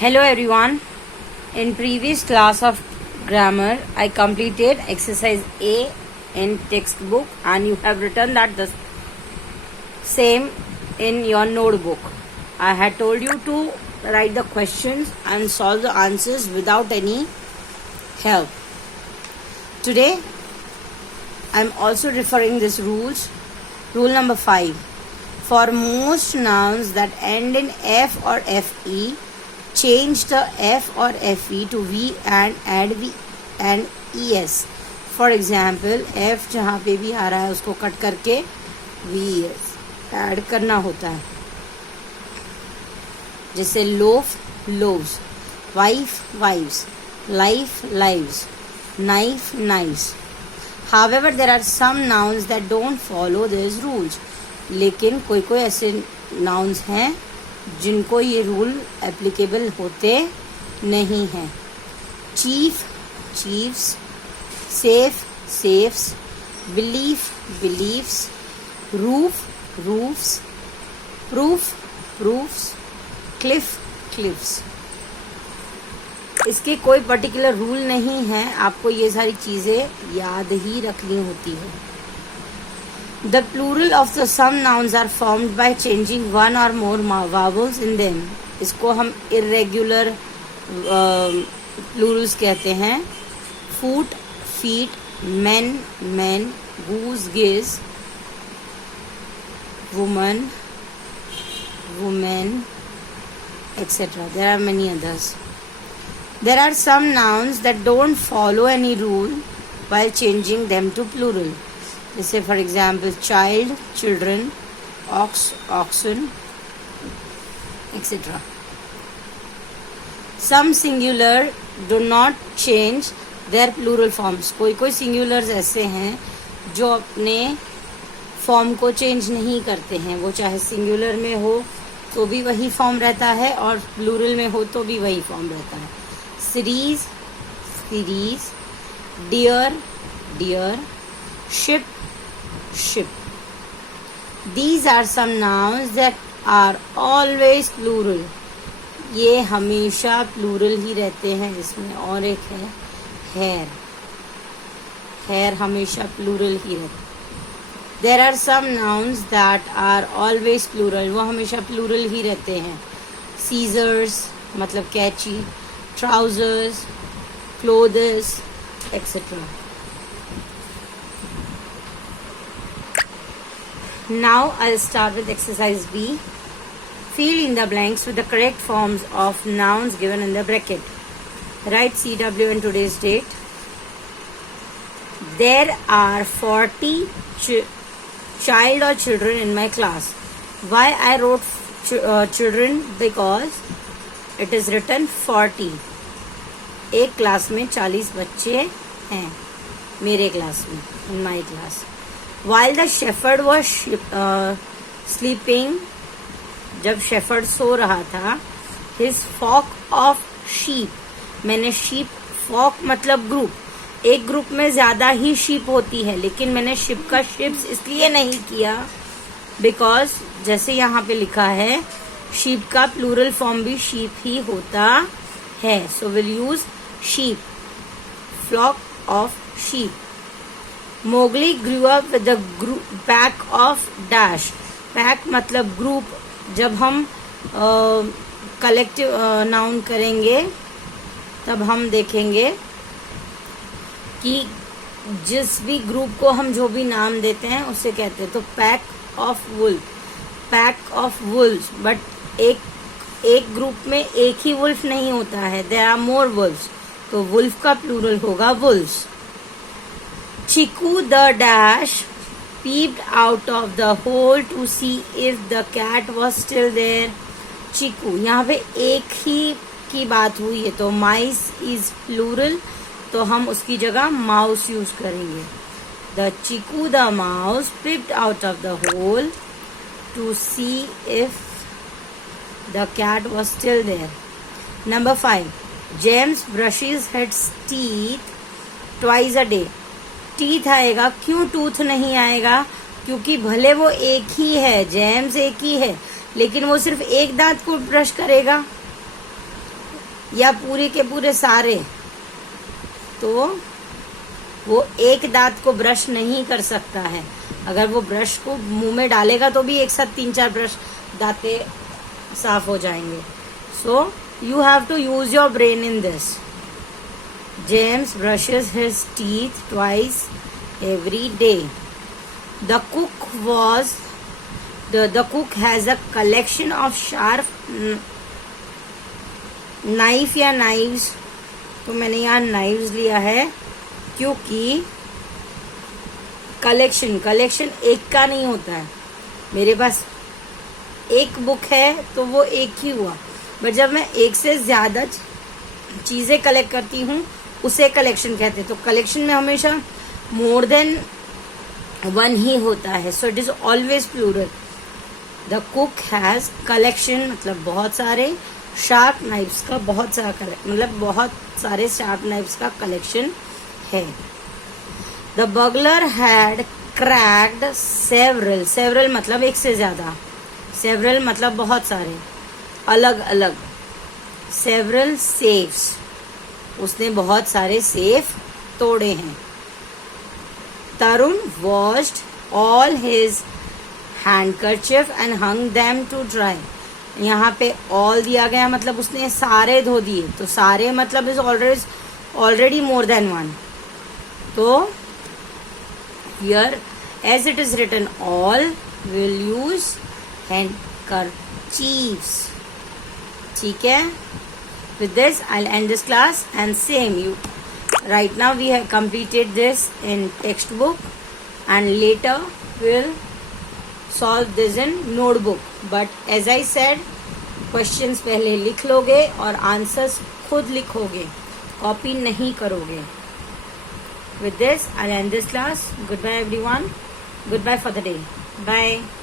Hello everyone. In previous class of grammar, I completed exercise A in textbook and you have written that the same in your notebook. I had told you to write the questions and solve the answers without any help. Today, I am also referring this rules. Rule number 5. For most nouns that end in F or FE, change the F or FE to V and add V and ES. For example, F जहाँ पे भी आ रहा है उसको cut करके VES add करना होता है. जैसे loaf, loaves, wife, wives, life, lives, knife, knives. However, there are some nouns that don't follow these rules. लेकिन कोई कोई ऐसे nouns हैं जिनको ये रूल एप्लीकेबल होते नहीं हैं. Chief, chiefs, safe, safes, belief, beliefs, roof, roofs, proof, proofs, Cliff, cliffs. इसके कोई पर्टिकुलर रूल नहीं है, आपको ये सारी चीज़ें याद ही रखनी होती है. The plural of the some nouns are formed by changing one or more vowels in them. इसको हम irregular plurals कहते हैं. Foot, feet, men, men, goose, geese, woman, women, etc. There are many others. There are some nouns that don't follow any rule while changing them to plural. जैसे for example child, children, ox, oxen, etcetera. Some singular do not change their plural forms. कोई कोई singulars ऐसे हैं जो अपने form को change नहीं करते हैं. वो चाहे सिंगुलर में हो तो भी वही फॉर्म रहता है और प्लूरल में हो तो भी वही फॉर्म रहता है. Series, series, deer, deer, ship, ship. These are some nouns that are always plural. ये हमेशा प्लूरल ही रहते हैं. इसमें और एक है hair. hair हमेशा प्लूरल ही रहते. There are some nouns that are always plural. वो हमेशा प्लूरल ही रहते हैं. Scissors मतलब कैंची, trousers, clothes, etc. Now I'll start with exercise B. Fill in the blanks with the correct forms of nouns given in the bracket. Write CW and today's date. There are 40 child or children in my class. Why I wrote children? Because it is written 40. एक class में 40 बच्चे हैं. मेरे class में, in my class. While the shepherd was sleeping, जब shepherd सो रहा था, his flock of sheep, मैंने sheep, flock मतलब ग्रुप, एक ग्रुप में ज्यादा ही sheep होती है, लेकिन मैंने sheep का ships इसलिए नहीं किया because जैसे यहाँ पे लिखा है sheep का plural form भी sheep ही होता है. So we'll use sheep, flock of sheep. Mowgli grew up with a pack of dash. Pack मतलब ग्रुप. जब हम कलेक्टिव नाउन करेंगे तब हम देखेंगे कि जिस भी ग्रुप को हम जो भी नाम देते हैं उसे कहते हैं. तो pack of wolf, pack of wolves. But एक ग्रुप में एक ही वुल्फ नहीं होता है. There are more wolves. तो वुल्फ का प्लूरल होगा wolves. Chiku the dash peeped out of the hole to see if the cat was still there. Chiku यहाँ पे एक ही की बात हुई है तो mice is plural, तो हम उसकी जगह mouse यूज करेंगे. The Chiku the mouse peeped out of the hole to see if the cat was still there. Number 5. James brushes his teeth twice a day. Teeth आएगा. क्यों tooth नहीं आएगा? क्योंकि भले वो एक ही है, जेम्स एक ही है, लेकिन वो सिर्फ एक दांत को ब्रश करेगा. या पूरे के पूरे सारे, तो वो एक दांत को ब्रश नहीं कर सकता है। अगर वो ब्रश को मुंह में डालेगा तो भी एक साथ 3-4 ब्रश दांतें साफ हो जाएंगे। So you have to use your brain in this. James brushes his teeth twice every day. The cook has a collection of sharp knife या knives, तो मैंने यहाँ knives लिया है क्योंकि कलेक्शन एक का नहीं होता है। मेरे पास एक बुक है तो वो एक ही हुआ, बट जब मैं एक से ज्यादा चीजें कलेक्ट करती हूँ उसे कलेक्शन कहते हैं। तो कलेक्शन में हमेशा मोर देन वन ही होता है, so it is always plural. The cook has collection मतलब बहुत सारे, शार्प नाइफ्स का बहुत सारा मतलब बहुत सारे शार्प नाइफ्स का कलेक्शन है। The bugler had cracked several मतलब एक से ज्यादा, सेवरल मतलब बहुत सारे, अलग अलग, सेवरल सेफ्स उसने बहुत सारे सेफ तोड़े हैं। Tarun washed all his handkerchief and hung them to dry. यहाँ पे ऑल दिया गया मतलब उसने सारे धो दिए, तो सारे मतलब is already more than one. तो here as it is written all will use handkerchiefs. ठीक है, with this I'll end this class, and same you right now we have completed this in textbook and later we'll solve this in notebook, but as I said questions पहले लिख लोगे और answers खुद लिखोगे, copy नहीं करोगे। With this I'll end this class. Goodbye everyone, goodbye for the day, bye.